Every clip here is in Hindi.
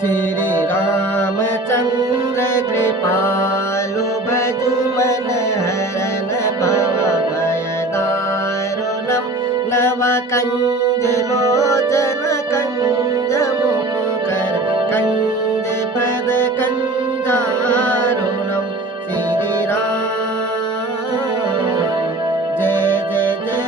श्री रामचंद्र कृपालु भजु मन हरन भव भय दारुणम नव कंज लोचन कंज मुकुकर कंज पद कंजारुणम श्री राम जय जय जय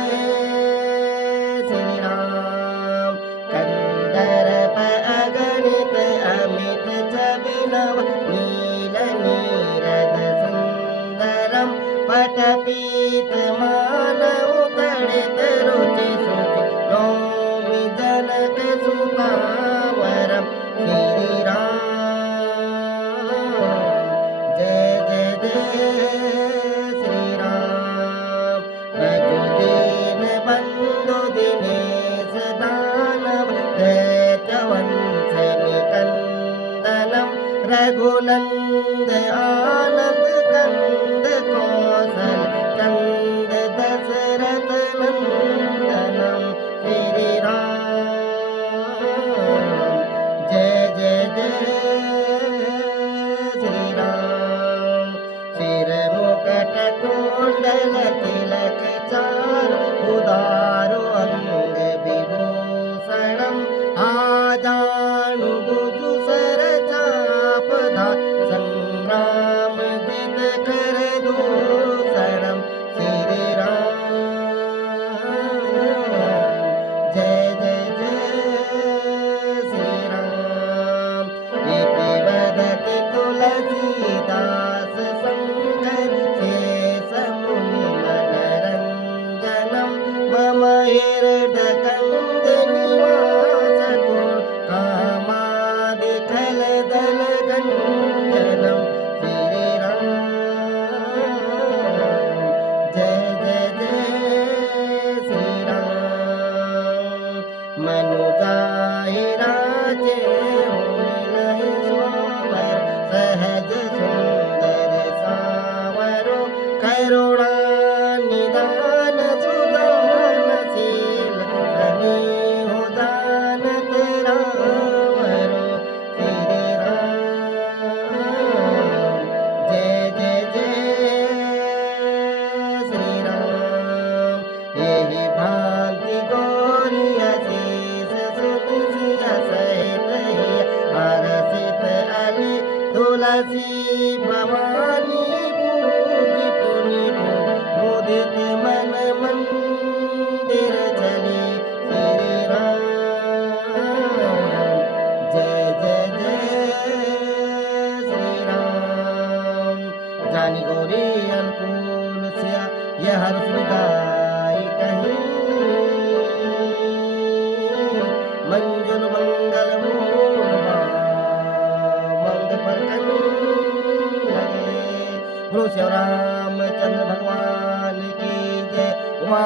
श्री राम कंदर्प अगणित अमित छबिनव नील नीरद सुंदरम पटपीत मानव तड़ित रुचि सुचि नौमि जनक सुतावरम श्री राम जय जय जय श्री राम भजु दीन बंधु दिनेश दानव दैत्यवंश निकंदनम रघुनंद आनंद कंद कौशल चंद दशरथ नंदनम श्री राम जय जय जय श्री राम शिर मुकट कुंडल तिलक चारु उदारु अंग विभूषणम आजानु बुजु सर चाप धार संग्राम जित कर दूषणम श्री राम जय जय जय श्री राम इति वदति तुलसीदास शंकर शेष मुनि मनरंजनम मम हृदकंद निवास कुल कामादिकल दल गंजनम श्री राम जय जय जय श्री राम मनुजाहि राजे मिलहि सोवर सहज सुंदर सावरो करुणा निदान सुदानशील स्नेह दान तेरा वरो श्री राम जय जय जय श्री राम यही भांति गौरी अशेष सुनि सिया सहित हरसित अली तुलसी भवानी पूजि पुनि मुदित मन मंदिर चली श्री राम जय जय जय श्री राम जानी गौरी अनुकूल सिया यह हर सुनिदाई कहीं मंजुल मंगल मूल मंग पर लगे गुरु श्री रामचंद्र भगवान की जय। उमा